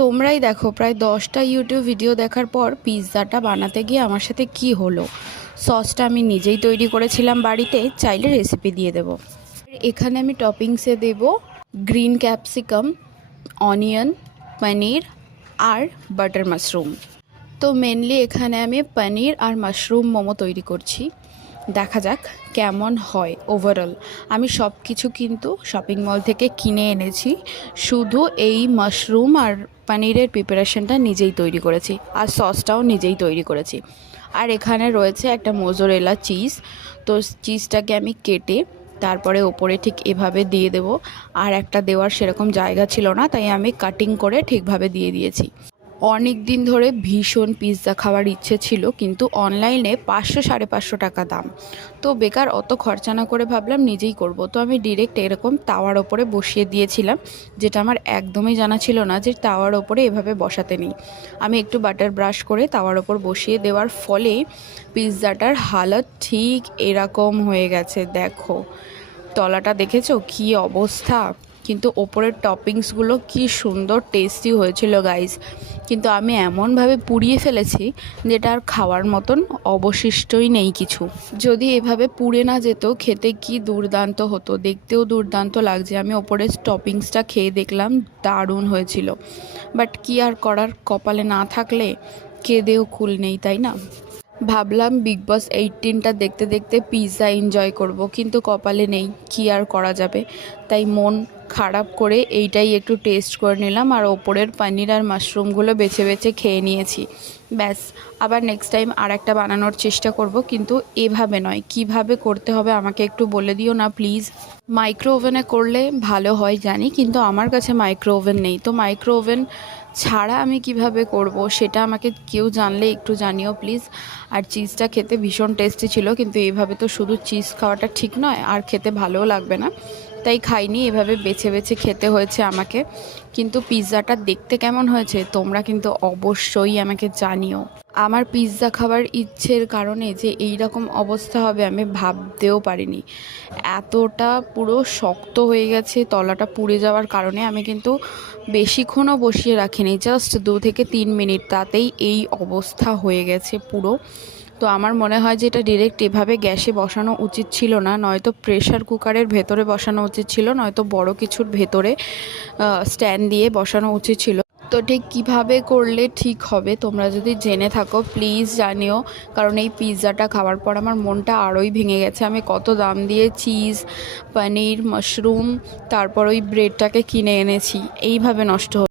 তোমরাই দেখো প্রায় 10টা ইউটিউব ভিডিও দেখার পর পিৎজাটা বানাতে গিয়ে আমার সাথে কি হলো। সসটা আমি নিজেই তৈরি করেছিলাম বাড়িতে, চাইলে রেসিপি দিয়ে দেব। এখানে আমি টপিংসে দেব গ্রিন ক্যাপসিকাম, অনিয়ন, পনির আর বাটার মাশরুম। তো মেনলি এখানে আমি পনির আর মাশরুম মোমো তৈরি করছি। দেখা যাক কেমন হয় ওভারঅল। আমি সব কিছু কিন্তু শপিং মল থেকে কিনে এনেছি, শুধু এই মাশরুম আর পনিরের প্রিপারেশনটা নিজেই তৈরি করেছি, আর সসটাও নিজেই তৈরি করেছি। আর এখানে রয়েছে একটা মোজরেলা চিজ। তো চিজটাকে আমি কেটে তারপরে ওপরে ঠিক এভাবে দিয়ে দেব। আর একটা দেওয়ার সেরকম জায়গা ছিল না, তাই আমি কাটিং করে ঠিকভাবে দিয়ে দিয়েছি। অনেক দিন ধরে ভীষণ পিৎজা খাওয়ার ইচ্ছে ছিল, কিন্তু অনলাইনে 500-550 টাকা দাম। তো বেকার অত খরচা না করে ভাবলাম নিজেই করব। তো আমি ডিরেক্ট এরকম তাওয়ার ওপরে বসিয়ে দিয়েছিলাম, যেটা আমার একদমই জানা ছিল না যে তাওয়ার ওপরে এভাবে বসাতে নেই। আমি একটু বাটার ব্রাশ করে তাওয়ার ওপর বসিয়ে দেওয়ার ফলে পিৎজাটার হালত ঠিক এরকম হয়ে গেছে। দেখো তলাটা দেখেছো কী অবস্থা, কিন্তু ওপরের টপিংসগুলো কি সুন্দর টেস্টি হয়েছিল গাইস। কিন্তু আমি এমনভাবে পুড়িয়ে ফেলেছি যেটা আর খাওয়ার মতন অবশিষ্টই নেই কিছু। যদি এভাবে পুড়ে না যেত খেতে কি দুর্দান্ত হতো, দেখতেও দুর্দান্ত লাগছে। আমি ওপরের টপিংসটা খেয়ে দেখলাম দারুণ হয়েছিল, বাট কি আর করার, কপালে না থাকলে কেঁদেও কুল নেই, তাই না? ভাবলাম বিগ বস 18টা দেখতে দেখতে পিৎজা এনজয় করব, কিন্তু কপালে নেই, কি আর করা যাবে। তাই মন খারাপ করে এইটাই একটু টেস্ট করে নিলাম, আর ওপরের পনির আর মাশরুমগুলো বেছে বেছে খেয়ে নিয়েছি। ব্যাস, আবার নেক্সট টাইম আর একটা বানানোর চেষ্টা করব, কিন্তু এভাবে নয়। কিভাবে করতে হবে আমাকে একটু বলে দিও না প্লিজ। মাইক্রো ওভেনে করলে ভালো হয় জানি, কিন্তু আমার কাছে মাইক্রো ওভেন নেই। তো মাইক্রো ওভেন ছাড়া আমি কিভাবে করব সেটা আমাকে কেউ জানলে একটু জানিও প্লিজ। আর চিজটা খেতে ভীষণ টেস্টি ছিল, কিন্তু এভাবে তো শুধু চিজ খাওয়াটা ঠিক নয়, আর খেতে ভালোও লাগবে না, তাই খাইনি। এভাবে বেছে বেছে খেতে হয়েছে আমাকে। কিন্তু পিৎজাটা দেখতে কেমন হয়েছে তোমরা কিন্তু অবশ্যই আমাকে জানিও। আমার পিৎজা খাবার ইচ্ছের কারণে যে এই রকম অবস্থা হবে আমি ভাবতেও পারিনি। এতটা পুরো শক্ত হয়ে গেছে তলাটা পুড়ে যাওয়ার কারণে। আমি কিন্তু বেশিক্ষণও বসিয়ে রাখিনি, জাস্ট 2 থেকে 3 মিনিট, তাতেই এই অবস্থা হয়ে গেছে পুরো। তো আমার মনে হয় যে এটা ডিরেক্ট এভাবে গ্যাসে বসানো উচিত ছিল না, নয়তো প্রেশার কুকারের ভেতরে বসানো উচিত ছিল, নয়তো বড় কিছুর ভেতরে স্ট্যান্ড দিয়ে বসানো উচিত ছিল। তো ঠিক কীভাবে করলে ঠিক হবে তোমরা যদি জেনে থাকো প্লিজ জানিও, কারণ এই পিৎজাটা খাওয়ার পর আমার মনটা আরোই ভেঙে গেছে। আমি কত দাম দিয়ে চিজ, পনির, মাশরুম, তারপর ওই ব্রেডটাকে কিনে এনেছি, এইভাবে নষ্ট